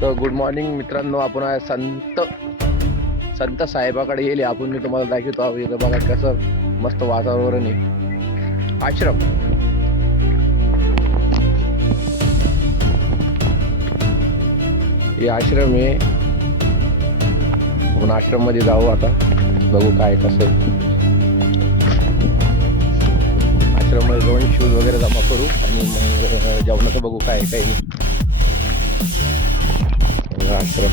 तर good morning मित्रांनो, आपण आहे संत साहेबाकडे गेले. आपण मी तुम्हाला दाखवतो आहोत. इथं बघा कसं मस्त वातावरण आहे. आश्रम हे आश्रम आहे. आपण आश्रम मध्ये जाऊ आता, बघू काय कसं आश्रम मध्ये जाऊन शूज वगैरे जमा करू आणि मग जेवणाचं बघू काय काही नाही. आश्रम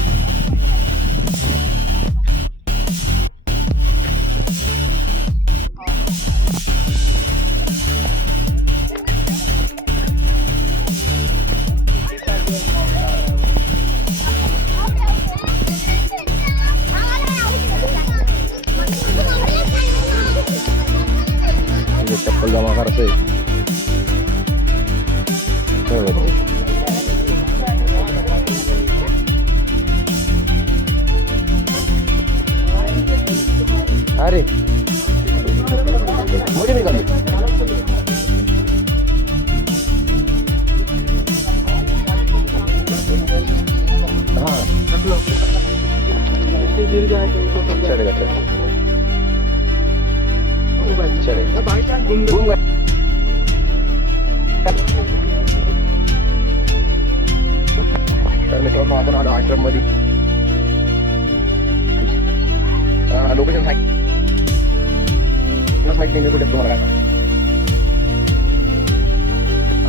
चप्पल जमा करायचं आहे. अरे मुझे निकाल हाँ चलेगा चलेगा घूम गए. तर मित्रांनो आपण आलो आश्रम मध्ये. लोकेशन माहिती नाही कुठे तुम्हाला काय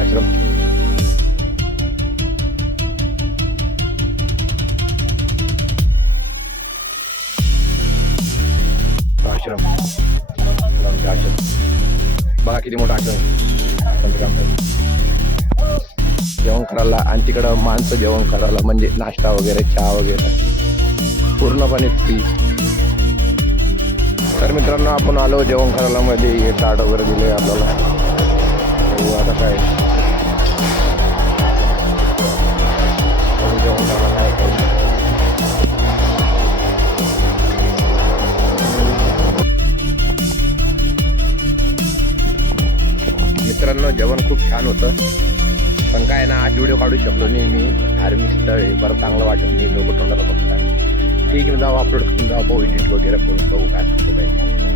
आश्रम. आश्रम आश्रम बघा किती मोठा आश्रम आहे. जेवण करायला आणि तिकडं माणसं जेवण करायला म्हणजे नाश्ता वगैरे चहा वगैरे पूर्णपणे फ्री. तर मित्रांनो आपण आलो जेवण करायला. मध्ये हे ताट वगैरे दिले आपल्याला. आता काय जेवण करायला काय मित्रांनो जेवण खूप छान होतं. पण काय ना आज व्हिडिओ काढू शकलो नाही मी. धार्मिक स्थळ आहे, बरं चांगलं वाटत नाही लोक तोंडाला बघताय. ठीक आहे, जाऊ अपलोड करून जाऊ, एडिट वगैरे करून बघू काय सांगतो पाहिजे.